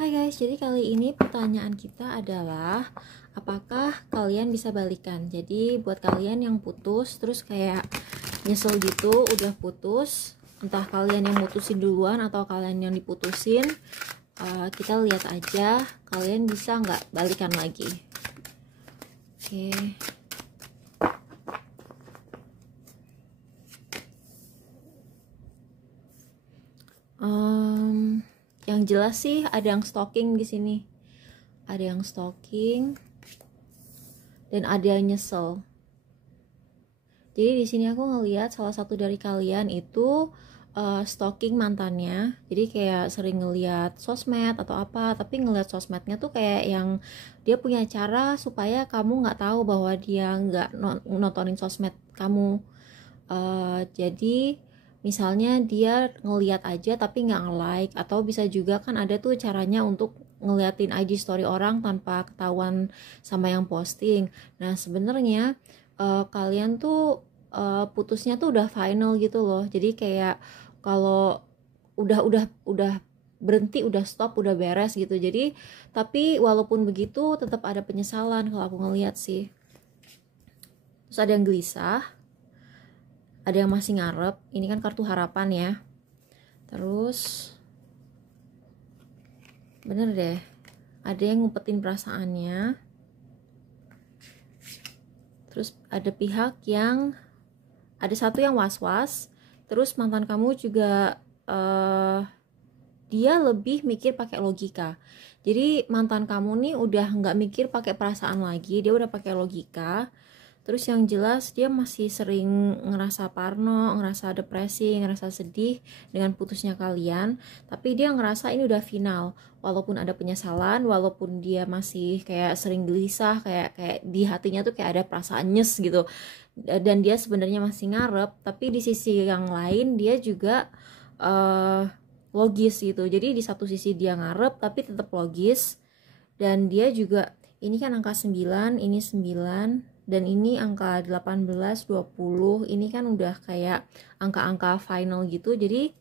Hai guys, jadi kali ini pertanyaan kita adalah apakah kalian bisa balikan? Jadi buat kalian yang putus terus kayak nyesel gitu udah putus, entah kalian yang mutusin duluan atau kalian yang diputusin, kita lihat aja kalian bisa nggak balikan lagi. Oke. Yang jelas sih ada yang stalking di sini, ada yang stalking dan ada yang nyesel. Jadi di sini aku ngelihat salah satu dari kalian itu stalking mantannya. Jadi kayak sering ngelihat sosmed atau apa, tapi ngelihat sosmednya tuh kayak yang dia punya cara supaya kamu nggak tahu bahwa dia nggak nontonin sosmed kamu. Jadi misalnya dia ngeliat aja tapi nggak nge-like, atau bisa juga kan ada tuh caranya untuk ngeliatin IG story orang tanpa ketahuan sama yang posting. Nah sebenarnya kalian tuh putusnya tuh udah final gitu loh. Jadi kayak kalau udah berhenti, udah stop, udah beres gitu. Jadi tapi walaupun begitu tetap ada penyesalan kalau aku ngeliat sih. Terus ada yang gelisah, ada yang masih ngarep. Ini kan kartu harapan ya. Terus bener deh, ada yang ngumpetin perasaannya. Terus ada pihak yang ada satu yang was-was. Terus mantan kamu juga dia lebih mikir pakai logika. Jadi mantan kamu nih udah nggak mikir pakai perasaan lagi, dia udah pakai logika. Terus yang jelas dia masih sering ngerasa parno, ngerasa depresi, ngerasa sedih dengan putusnya kalian. Tapi dia ngerasa ini udah final. Walaupun ada penyesalan, walaupun dia masih kayak sering gelisah, kayak di hatinya tuh kayak ada perasaan nyes gitu. Dan dia sebenarnya masih ngarep, tapi di sisi yang lain dia juga logis gitu. Jadi di satu sisi dia ngarep tapi tetap logis. Dan dia juga, ini kan angka 9, ini 9. Dan ini angka 18, 20, ini kan udah kayak angka-angka final gitu. Jadi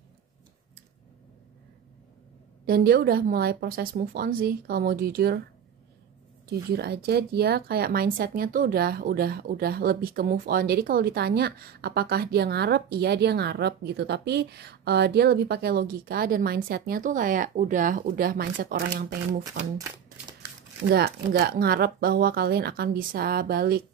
dan dia udah mulai proses move on sih kalau mau jujur aja. Dia kayak mindsetnya tuh udah lebih ke move on. Jadi kalau ditanya apakah dia ngarep, iya dia ngarep gitu, tapi dia lebih pakai logika dan mindsetnya tuh kayak udah mindset orang yang pengen move on, nggak ngarep bahwa kalian akan bisa balik.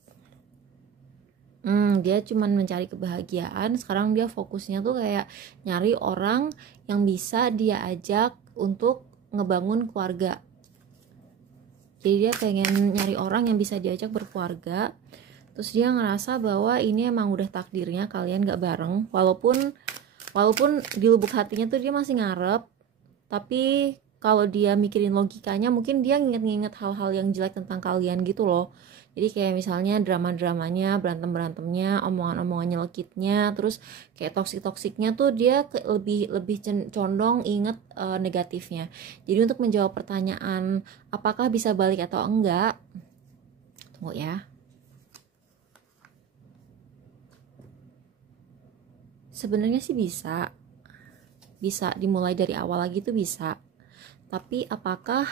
Dia cuman mencari kebahagiaan. Sekarang dia fokusnya tuh kayak nyari orang yang bisa dia ajak untuk ngebangun keluarga. Jadi dia pengen nyari orang yang bisa diajak berkeluarga. Terus dia ngerasa bahwa ini emang udah takdirnya kalian gak bareng. Walaupun di lubuk hatinya tuh dia masih ngarep. Tapi kalau dia mikirin logikanya, mungkin dia nginget-nginget hal-hal yang jelek tentang kalian gitu loh. Jadi kayak misalnya drama-dramanya, berantem-berantemnya, omongan-omongan nyelekitnya, terus kayak toksik-toksiknya tuh dia lebih condong inget negatifnya. Jadi untuk menjawab pertanyaan apakah bisa balik atau enggak, tunggu ya. Sebenarnya sih bisa dimulai dari awal lagi tuh bisa. Tapi apakah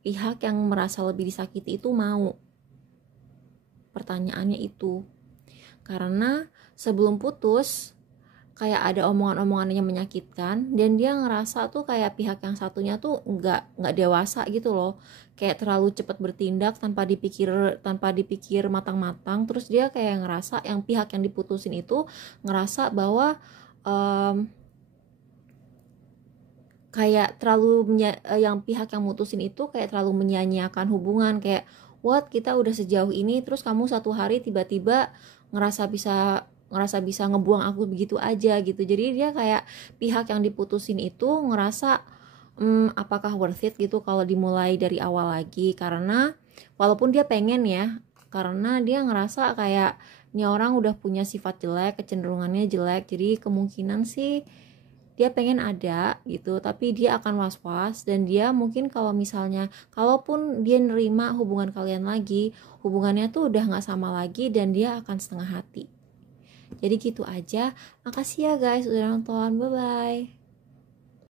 pihak yang merasa lebih disakiti itu mau? Pertanyaannya itu. Karena sebelum putus kayak ada omongan-omongan yang menyakitkan, dan dia ngerasa tuh kayak pihak yang satunya tuh nggak dewasa gitu loh, kayak terlalu cepat bertindak tanpa dipikir matang-matang. Terus dia kayak ngerasa yang pihak yang diputusin itu ngerasa bahwa kayak yang pihak yang mutusin itu kayak terlalu menyia-nyiakan hubungan. Kayak what, kita udah sejauh ini terus kamu satu hari tiba-tiba ngerasa bisa ngebuang aku begitu aja gitu. Jadi dia kayak pihak yang diputusin itu ngerasa apakah worth it gitu kalau dimulai dari awal lagi. Karena walaupun dia pengen ya, karena dia ngerasa kayak ini orang udah punya sifat jelek, kecenderungannya jelek, jadi kemungkinan sih dia pengen ada gitu, tapi dia akan was-was. Dan dia mungkin kalau misalnya kalaupun dia nerima hubungan kalian lagi, hubungannya tuh udah gak sama lagi dan dia akan setengah hati. Jadi gitu aja. Makasih ya guys udah nonton, bye bye.